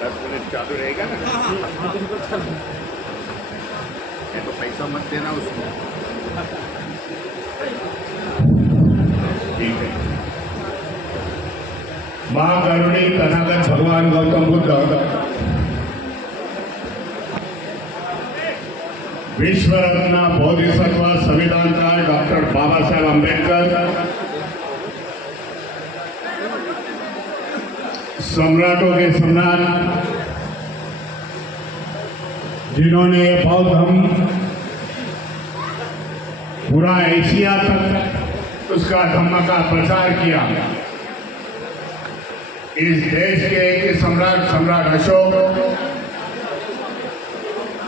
10 minute चालू रहेगा ना। ये तो पैसा मत देना उसको। ठीक है। महाकरुणी तथागत भगवान गौतम बुद्ध, विश्व रत्न बोधिसत्व संविधानकार डॉक्टर बाबा साहेब अम्बेडकर, सम्राटों के सम्राट, जिन्होंने बौद्ध धर्म पूरा एशिया तक उसका धम्म का प्रचार किया। इस देश के एक सम्राट अशोक,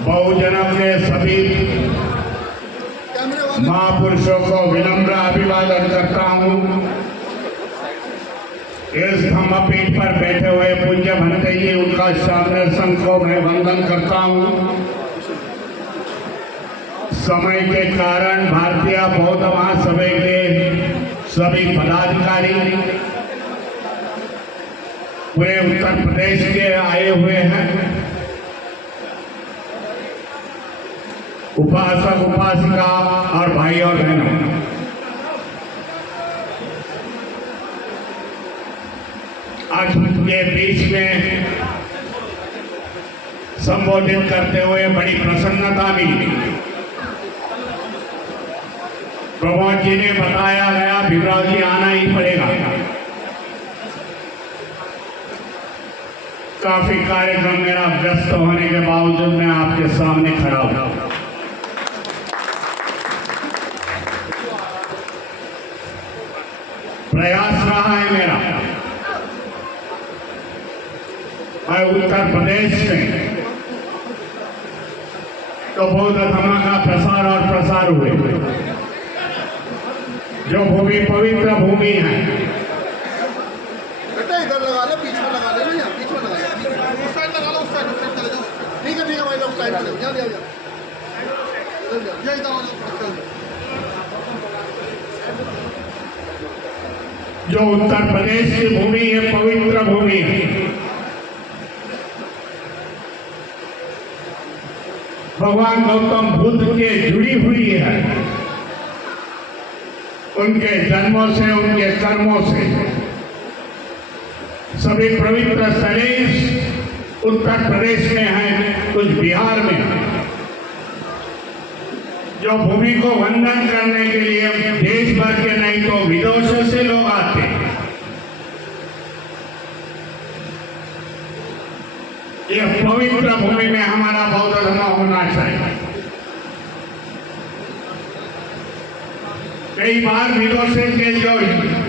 बहुजनों के सभी महापुरुषों को विनम्र अभिवादन करता हूँ। इस धम्मपीठ पर बैठे हुए पूज्य भंते जी, उनका शानदार संघ को मैं वंदन करता हूँ। समय के कारण भारतीय बौद्ध महासभा के सभी पदाधिकारी पूरे उत्तर प्रदेश के आए हुए हैं। उपासक उपासिका और भाई और बहनों, आज के बीच में संबोधित करते हुए बड़ी प्रसन्नता मिली। प्रमोद जी ने बताया गया भीमराव जी आना ही पड़ेगा। काफी कार्यक्रम मेरा व्यस्त होने के बावजूद मैं आपके सामने खड़ा हूं। प्रयास रहा है मेरा, मैं उत्तर प्रदेश में तो बौद्ध धर्म का प्रसार और प्रसार हुए, जो भूमि पवित्र भूमि है। बेटा इधर लगा ले, पीछे लगा ले, यहाँ पीछे लगा ले, उस साइड लगा लो, उस साइड चले जाओ। ठीक है भाई, उस साइड चले जाओ, यहाँ इधर जो उत्तर प्रदेश की भूमि है, पवित्र भूमि है। भगवान गौतम बुद्ध के जुड़ी हुई है, उनके जन्मों से, उनके कर्मों से। सभी पवित्र स्थलें उत्तर प्रदेश में हैं, कुछ बिहार में है। जो भूमि को वंदन करने के लिए देश भर के नहीं तो विदेशों से लोग आते हैं। यह पवित्र भूमि में हमारा बौद्ध धर्म होना चाहिए। कई बार विदेशों के जो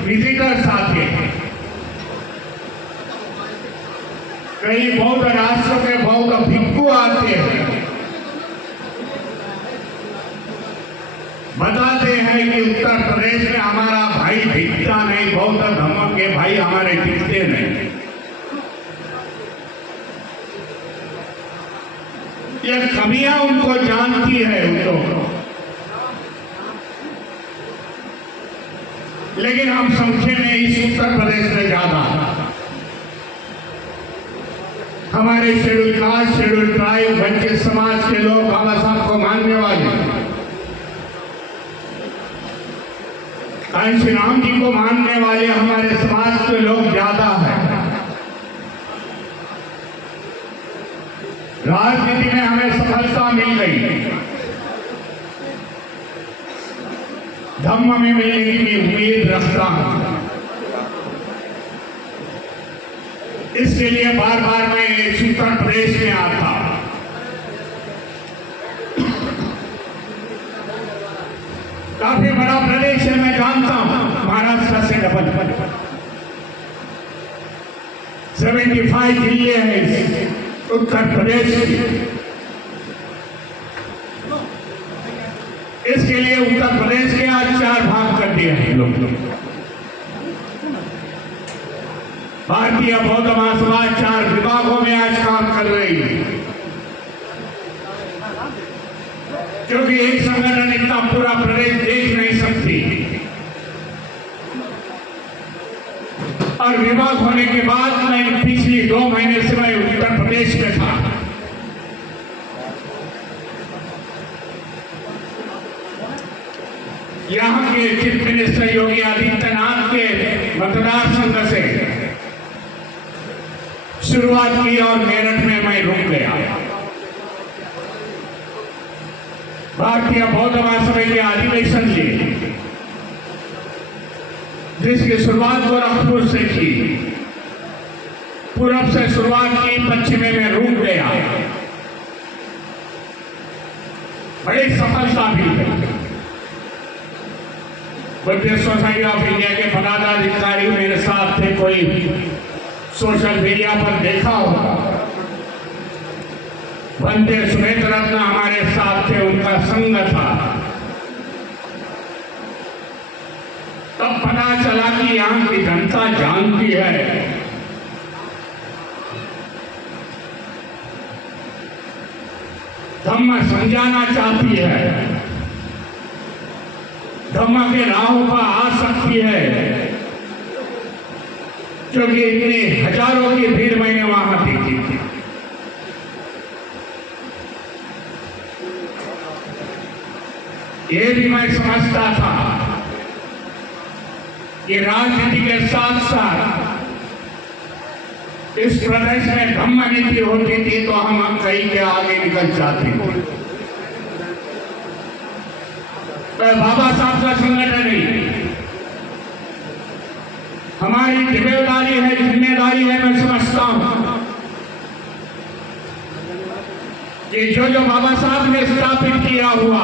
विजिटर्स आते हैं, कई बौद्ध राष्ट्रों के बौद्ध भिक्षु आते हैं, बताते हैं कि उत्तर प्रदेश में हमारा भाई दिखता नहीं, बौद्ध धर्म के भाई हमारे दिखते नहीं। यह कमियां उनको जानती है उनको, लेकिन हम संख्या में इस उत्तर प्रदेश में ज्यादा, हमारे शेड्यूल कास्ट, शेड्यूल ट्राइब, वंचित समाज के लोग बाबा साहब को मानने वाले, श्री राम जी को मानने वाले हमारे समाज के लोग ज्यादा हैं। राजनीति में हमें सफलता मिल गई, धम्म में मिलने की भी उम्मीद रखता हूं। इसके लिए बार बार मैं उत्तर प्रदेश में आता। काफी बड़ा प्रदेश है, मैं जानता हूं, महाराष्ट्र से डबल 75 जिले हैं उत्तर प्रदेश की। इसके लिए उत्तर प्रदेश के आज 4 भाग कर दिए हैं लोग। भारतीय बौद्ध महासभा 4 विभागों में आज काम कर रही है, क्योंकि एक संगठन इतना पूरा प्रदेश देख नहीं सकती। और विभाग होने के बाद मैं पिछली 2 महीने से मैं उत्तर प्रदेश में था। यहाँ के चीफ मिनिस्टर योगी आदित्यनाथ के मतदार संघ से शुरुआत की और मेरठ में मैं रुक गया। भारतीय बौद्ध महासभा के अधिवेशन लिए, जिसकी शुरुआत गोरखपुर से की, पूरब से शुरुआत की, पश्चिम में रुक गया। बड़ी सफलता भी है। बुद्धिस्ट सोसाइटी ऑफ इंडिया के पदाधिकारी मेरे साथ थे, कोई सोशल मीडिया पर देखा होगा। वंदे श्वेत रत्न हमारे साथ थे, उनका संग था। तब पता चला कि यहाँ की जनता जानती है धम्म समझाना चाहती है, धम्म के राहों पर आ सकती है, क्योंकि इतने हजारों की भीड़ मैंने वहां देखी थी। ये भी मैं समझता था कि राजनीति के साथ साथ इस प्रदेश में धम्म नीति होती थी तो हम कहीं के आगे निकल जाते थे। बाबा साहब का संगठन नहीं, हमारी जिम्मेदारी है। मैं समझता हूं कि जो बाबा साहब ने स्थापित किया हुआ,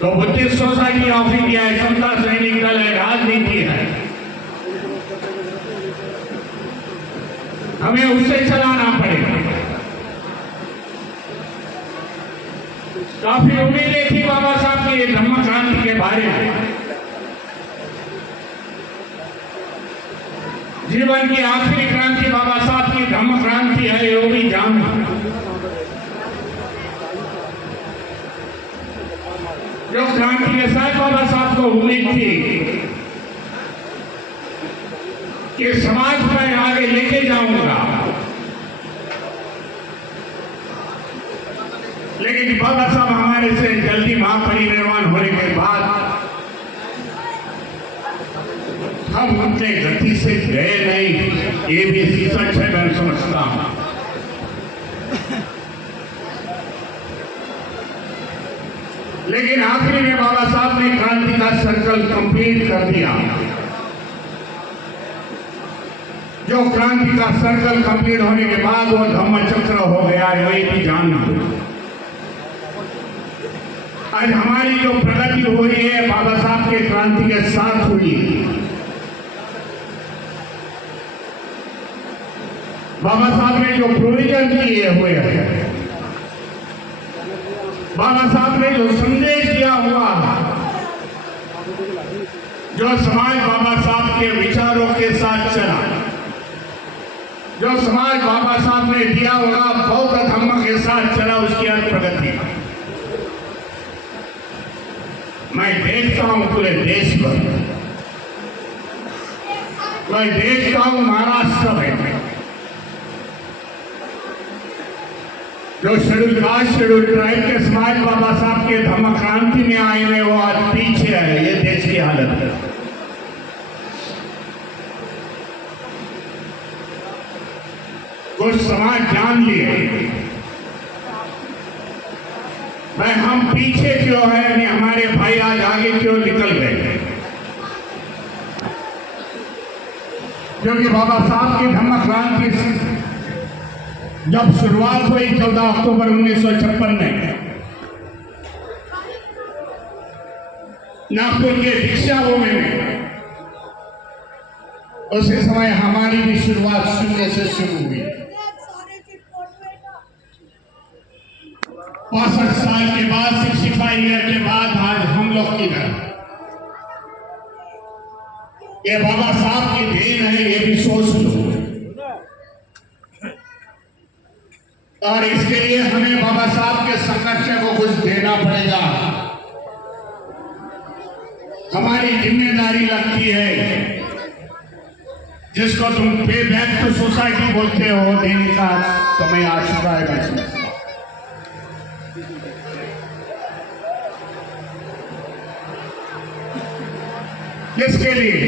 तो बुद्धिस्ट सोसाइटी ऑफ इंडिया है, समता सैनिक दल है, राजनीति है, हमें उससे चलाना पड़ेगा। काफी उम्मीदें थी बाबा साहब की धम्म क्रांति के बारे में। जीवन की आखिरी क्रांति बाबा साहब की धम्म क्रांति है, ये भी जानना। जो क्रांति के साथ बाबा साहब को उम्मीद थी कि समाज में आगे लेके जाऊंगा, लेकिन बाबा साहब हमारे से जल्दी महापरिनिर्वाण होने के बाद हम उनके गति से गए नहीं, ये भी सच है, मैं समझता हूं। लेकिन आखिरी में बाबा साहब ने क्रांति का सर्कल कंप्लीट कर दिया। जो क्रांति का सर्कल कंप्लीट होने के बाद वो धम्म चक्र हो गया है, वही भी जानना। आज हमारी जो प्रगति हो रही है बाबा साहब के क्रांति के साथ हुई। बाबा साहब ने जो प्रोविजन किए हुए हैं, बाबा साहब ने जो संदेश दिया हुआ, जो समाज बाबा साहब के विचारों के साथ चला, जो समाज बाबा साहब ने दिया हुआ बौद्ध धम्म के साथ चला, उसकी आज प्रगति। मैं देखता हूं पूरे देश पर, मैं देखता हूं महाराष्ट्र में जो शेड्यूल कास्ट शेड्यूल ट्राइब के समाज बाबा साहब के धम्म क्रांति में आए हैं, वो आज पीछे है। ये देश की हालत है। कुछ समाज जान लिए भाई हम पीछे क्यों है, नहीं हमारे भाई आज आगे क्यों निकल गए, क्योंकि बाबा साहब की धम्म क्रांति जब शुरुआत हुई 14 अक्टूबर 1956 में नागपुर के दीक्षा भूमि में, उसी समय हमारी भी शुरुआत शून्य से शुरू हुई। 65 साल के बाद, 65 ईयर के बाद आज हम लोग इधर, ये बाबा साहब की देन है, ये भी सोच लो। और इसके लिए हमें बाबा साहब के संघर्ष को कुछ देना पड़ेगा। हमारी जिम्मेदारी लगती है जिसको तुम पे बैक टू सोसाइटी बोलते हो, देने का समय आ चुका है। मैं समझता हूं किसके लिए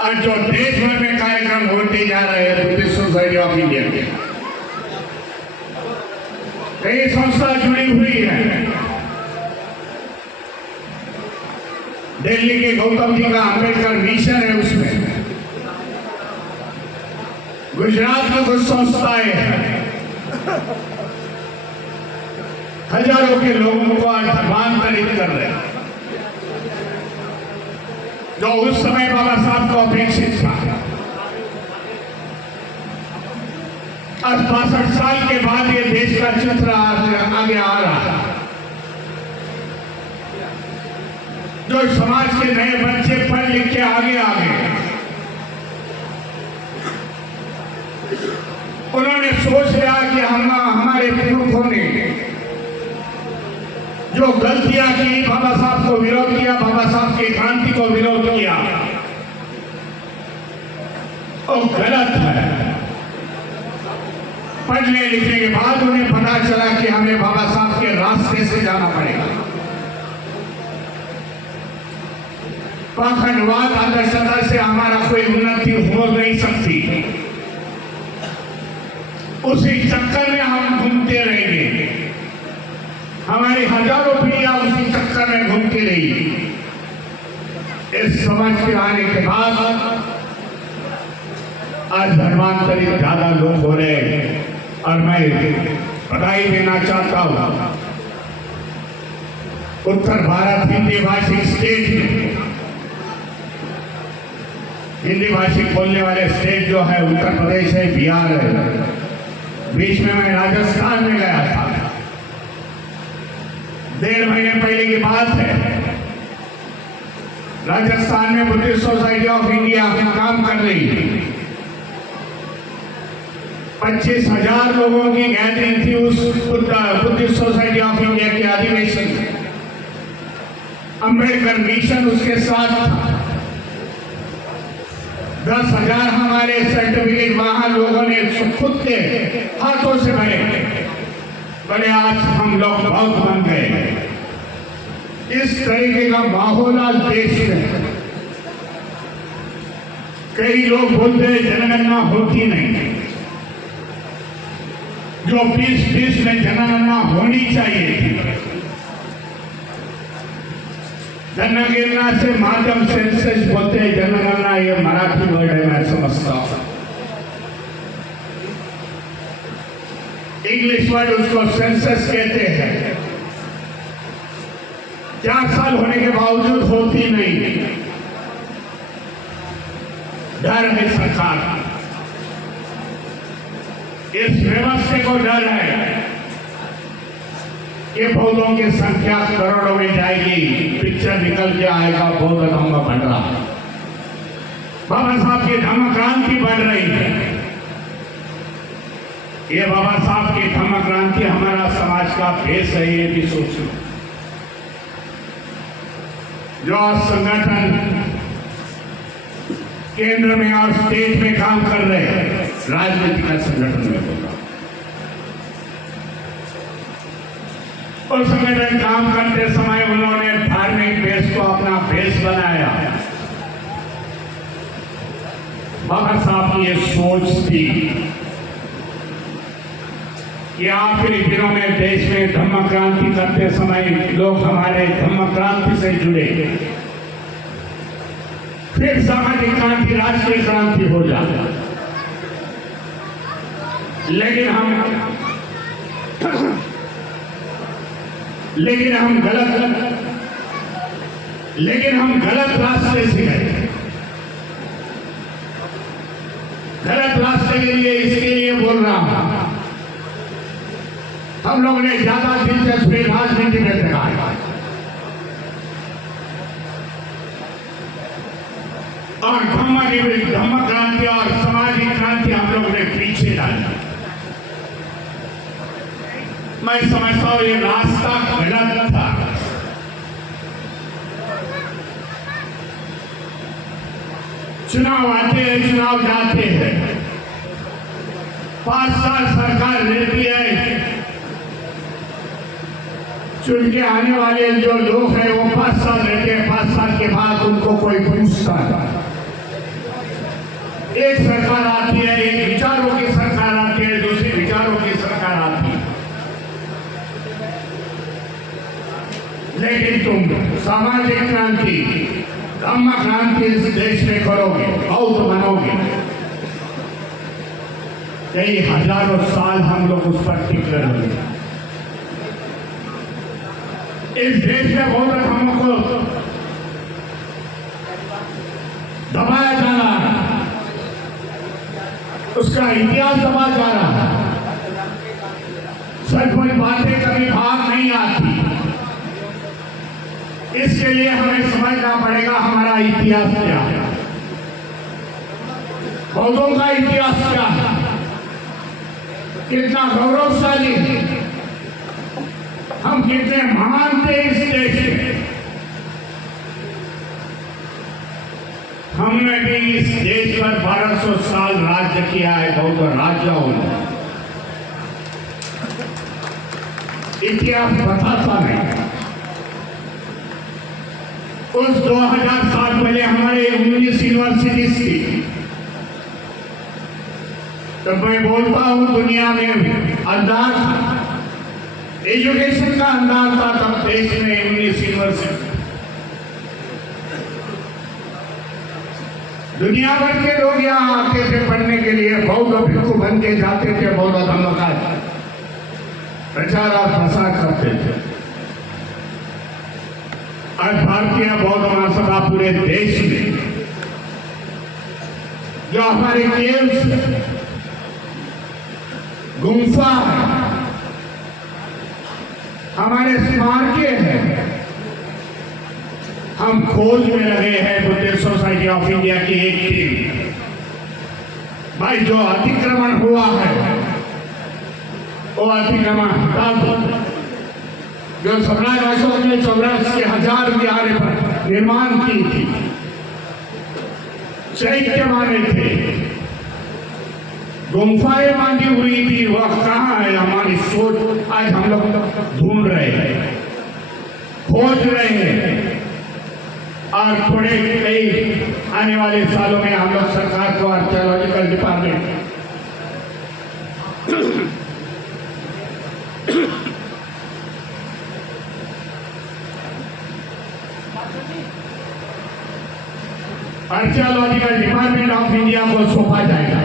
आज जो देश भर में कार्यक्रम होते जा रहे हैं बुद्धिस्ट सोसाइटी ऑफ इंडिया के, कई संस्था जुड़ी हुई है। दिल्ली के गौतम जी का अंबेडकर मिशन है, उसमें गुजरात में कुछ संस्थाएं हैं। हजारों के लोगों को आज धर्मांतरित कर रहे हैं, जो उस समय बाबा साहब को अपेक्षित था। आज 62 साल के बाद ये देश का चित्र आगे आ रहा है। जो समाज के नए बच्चे पढ़ लिख के आगे आ गए, उन्होंने सोच लिया कि हमारे पुरखों ने जो गलतियां की, बाबा साहब को विरोध किया, बाबा साहब की क्रांति को विरोध किया, वो गलत है। पढ़ने लिखने के बाद उन्हें पता चला कि हमें बाबा साहब के रास्ते से जाना पड़ेगा। पाखंडवाद अंधश्रद्धा से हमारा कोई उन्नति हो नहीं सकती। उसी चक्कर में हम घूमते रहेंगे, हमारी हजारों पीढ़ियां उसी चक्कर में घूमती रही। इस समझ के आने के बाद आज धर्मांतरित ज्यादा लोग हो रहे हैं। और मैं बधाई देना चाहता हूं उत्तर भारत हिंदी भाषी स्टेट में, हिंदी भाषी बोलने वाले स्टेट जो है उत्तर प्रदेश है, बिहार है। बीच में मैं राजस्थान में गया था, 1.5 महीने पहले की बात है। राजस्थान में बुद्धिस्ट सोसाइटी ऑफ इंडिया काम कर रही थी। 25,000 लोगों की गैदरिंग थी उस बुद्धिस्ट सोसाइटी ऑफ इंडिया के अधिवेशन में। अंबेडकर मिशन उसके साथ था। 10,000 हमारे सर्टिफिकेट वहां लोगों ने खुद के हाथों से भरे। बड़े आज हम लोग बहुत बन गए। इस तरीके का माहौल आज देश में। कई लोग बोलते हैं जनगणना होती नहीं। जो 2020 में जनगणना होनी चाहिए थी, जनगणना से माध्यम सेंसस बोलते हैं, जनगणना ये मराठी वर्ड है, मैं समझता हूं। इंग्लिश वर्ड उसको सेंसस कहते हैं। 4 साल होने के बावजूद होती नहीं। डर है सरकार का, इस व्यवस्था को डर है कि बौद्धों की संख्या करोड़ों में जाएगी। पिक्चर निकल के आएगा बौद्ध धम्म बढ़ रहा है, बाबा साहब की धम्म क्रांति बढ़ रही है। ये बाबा साहब की धम्म क्रांति हमारा समाज का बेस है, ये भी सोचो। जो संगठन केंद्र में और स्टेट में काम कर रहे हैं, राजनीति का संगठन में होगा। और संगठन काम करते समय उन्होंने धार्मिक बेस को अपना बेस बनाया। बाबा साहब की ये सोच थी कि आखिरी दिनों में देश में धम्म क्रांति करते समय लोग हमारे धम्म क्रांति से जुड़े, फिर सामाजिक क्रांति, राष्ट्रीय क्रांति हो जाए। लेकिन हम गलत रास्ते से गए। गलत रास्ते के लिए इसके लिए बोल रहा हूं, हम लोगों ने ज्यादा दिलचस्पी राजनीति में दिखाया और धम्म क्रांति और सामाजिक क्रांति हम लोगों ने पीछे डाली। मैं समझता हूं ये रास्ता गलत था। चुनाव चुनाव आते हैं, चुनाव जाते हैं। 5 साल सरकार रहती है, चुन के आने वाले जो लोग हैं वो 5 साल रहते हैं। 5 साल के बाद उनको कोई पूछता है। एक सरकार आती है, एक विचारों की सरकार आती है, दूसरी विचारों की सरकार आती है। लेकिन तुम सामाजिक क्रांति, धम्म क्रांति इस देश में करोगे, बौद्ध बनोगे, कई हजारों साल हम लोग उस पर टिक रहेंगे। इस देश में बौद्ध धर्म को दबाया जा रहा है, उसका इतिहास दबा जा रहा है। सच कोई बातें कभी बाहर नहीं आती। इसके लिए हमें समझना पड़ेगा हमारा इतिहास क्या है, बौद्धों का इतिहास क्या है, कितना गौरवशाली है, हम कितने महान थे इस देश में। हमने भी इस देश पर 1200 साल राज्य किया है, बौद्ध राजाओं ने। इतिहास बताता नहीं। उस 2000 साल पहले हमारे 19 यूनिवर्सिटीज थी। तो मैं बोलता हूं दुनिया में अंदाज था, एजुकेशन का अंदाज था तब देश में 19 यूनिवर्सिटी। दुनिया भर के लोग यहाँ आते थे पढ़ने के लिए, बौद्ध भिक्षु बन के जाते थे, बौद्ध धर्म का प्रचार और प्रसार करते थे। आज भारतीय बौद्ध महासभा पूरे देश में जो हमारे केव्स, गुम्फा है, हमारे स्मारक है, हम खोज में लगे हैं। बुद्धिस्ट सोसाइटी ऑफ इंडिया की एक टीम, भाई जो अतिक्रमण हुआ है वो अतिक्रमण हटा दो। जो सम्राट अशोक ने 84 हजार विहारे पर निर्माण की थी, चैत्य माने थे, गुम्फाएं बांधी हुई थी, वह कहाँ है? हमारी सोच आज हम लोग ढूंढ रहे हैं, खोज रहे हैं। और थोड़े कई आने वाले सालों में हम लोग सरकार को archaeological department archaeological department of India को सौंपा जाएगा।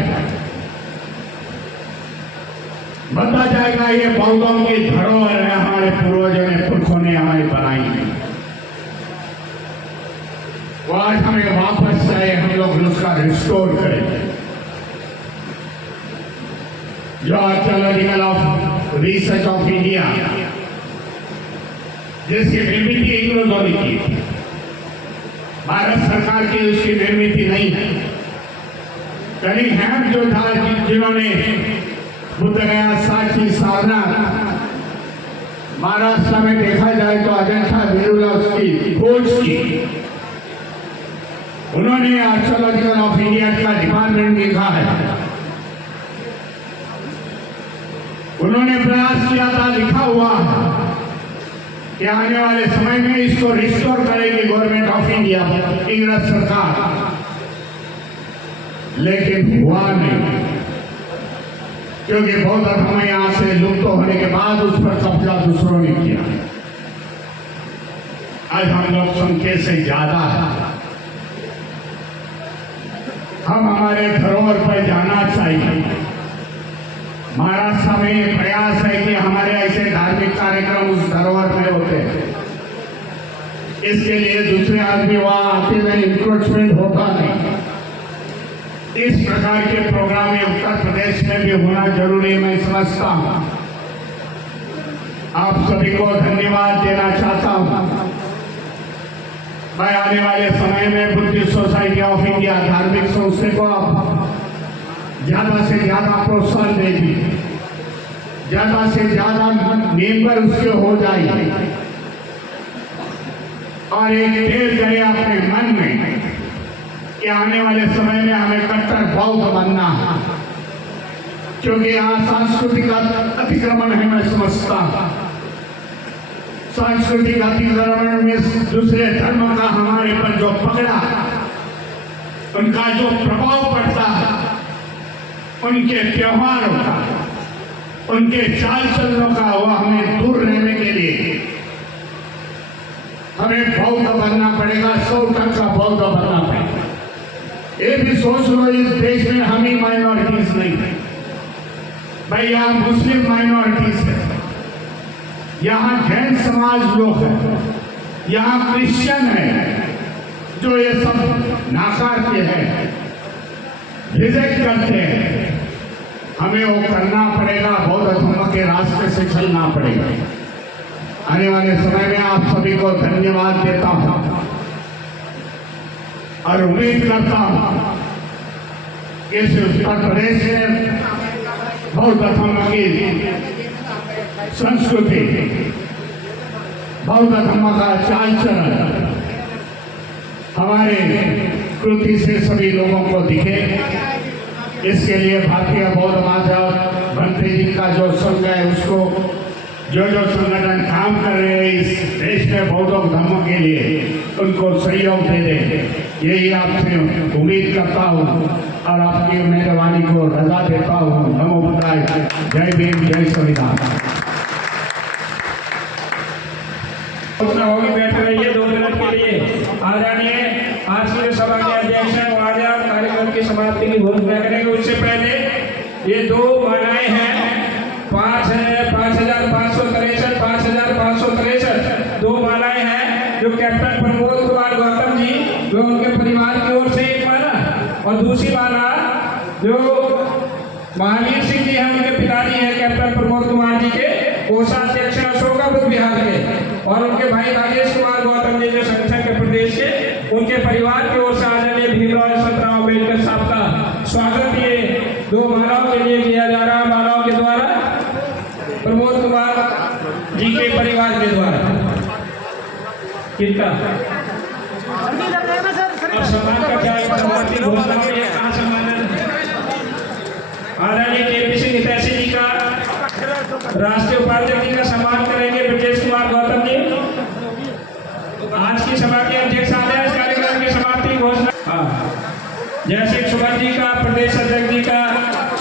बता जाएगा ये बौद्धों की धरोहर है, हमारे पूर्वजों ने, पुरखों ने हमारी बनाई है। वो आज हमें वापस चाहे, हम लोग उसका रिस्टोर करें। जो archaeological of research of India जिसकी निर्मित इंग्रजों ने की, भारत सरकार की उसकी निर्मित नहीं है। कनिंघम जो था, जिन्होंने बुद्ध गया, सांची, सारनाथ, महाराष्ट्र में देखा जाए तो अजंता वेरूला उसकी खोज की, उन्होंने आर्कियोलॉजिकल ऑफ इंडिया का डिपार्टमेंट लिखा है। उन्होंने प्रयास किया था, लिखा हुआ कि आने वाले समय में इसको रिस्टोर करेगी गवर्नमेंट ऑफ इंडिया, इंग्रज सरकार, लेकिन हुआ नहीं, क्योंकि बौद्ध धर्म यहाँ से लुप्त होने के बाद उस पर कब्जा दूसरों ने किया। आज हम लोग संख्या से ज्यादा है, हम हमारे धरोहर पर जाना चाहिए। महाराष्ट्र में ये प्रयास है कि हमारे ऐसे धार्मिक कार्यक्रम उस धरोहर में होते हैं। इसके लिए दूसरे आदमी वहां आते हुए इंक्रोचमेंट होता नहीं। इस प्रकार के प्रोग्राम उत्तर प्रदेश में भी होना जरूरी, मैं समझता हूं। आप सभी को धन्यवाद देना चाहता हूं। मैं आने वाले समय में बुद्धिस्ट सोसाइटी ऑफ इंडिया धार्मिक संस्था को ज्यादा से ज्यादा प्रोत्साहन देगी, ज्यादा से ज्यादा मेंबर उसके हो जाए और एक ढेर करे अपने मन में कि आने वाले समय में हमें कट्टर बौद्ध बनना है, क्योंकि यहाँ सांस्कृतिक अतिक्रमण है। मैं समझता सांस्कृतिक अतिक्रमण में दूसरे धर्म का हमारे पर जो पकड़ा, उनका जो प्रभाव पड़ता है, उनके त्योहारों का, उनके चाल चलनों का, वह हमें दूर रहने के लिए हमें बौद्ध बनना पड़ेगा। 100% बौद्ध बनना पड़ेगा। ये भी सोच लो, इस देश में हम ही माइनॉरिटीज नहीं है भाई, यहाँ मुस्लिम माइनॉरिटीज है, यहाँ जैन समाज लोग हैं, यहाँ क्रिश्चियन है, जो ये सब नाकारते हैं, रिजेक्ट करते हैं। हमें वो करना पड़ेगा, बौद्ध धर्म के रास्ते से चलना पड़ेगा। आने वाले समय में आप सभी को धन्यवाद देता हूं और उम्मीद करता हूं कि इस उत्तर प्रदेश में बौद्ध धर्म की संस्कृति, बौद्ध धर्म का चाल चलन हमारे कृति से सभी लोगों को दिखे। इसके लिए भारतीय बौद्ध महासभा मंत्री जी का जो संघ है, उसको जो संगठन काम कर रहे हैं इस देश में बौद्ध धर्म के लिए, उनको सहयोग दे दे, यही आपसे उम्मीद करता हूँ और आपकी मेहरबानी को रजा देता हूँ। नमो बुद्धाय, जय भीम, जय संविधान। बैठे रहिए 2 मिनट के लिए। आदरणीय आज की सभा के अध्यक्ष हैं, कार्यक्रम की समाप्ति की घोषणा करेंगे। उससे पहले ये 2 मालाएं हैं, 5,563 2 मालाएं हैं, जो कैप्टन प्रमोद कुमार गौतम जी, जो उनके परिवार की ओर से एक माला, और दूसरी माला जो महावीर सिंह जी हैं, उनके पिताजी हैं कैप्टन प्रमोद कुमार जी के कोषाध्यक्ष अशोकापुर बिहार के, और उनके भाई राजेश कुमार गौतम जी जो संगठन के प्रदेश के, उनके परिवार की ओर से आदरणीय भीमराव यशवंतराव अम्बेडकर साहब का स्वागत ये 2 मालाओं के लिए किया जा रहा है। मालाओं के द्वारा प्रमोद कुमार जी के परिवार के द्वारा किनका और सम्मान का क्या आदरणीय केपी सिंह हितैषी जी का, राष्ट्रीय उपाध्यक्ष जी का सम्मान करेंगे ब्रजेश कुमार गौतम जी। आज की सभा के अध्यक्ष आदेश कार्यक्रम की समाप्ति घोषणा। जयसिंह सुमन जी का, प्रदेश अध्यक्ष जी का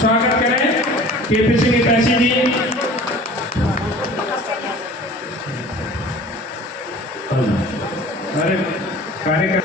स्वागत करें। केपी सिंह हितैषी जी, अरे कार्यक्रम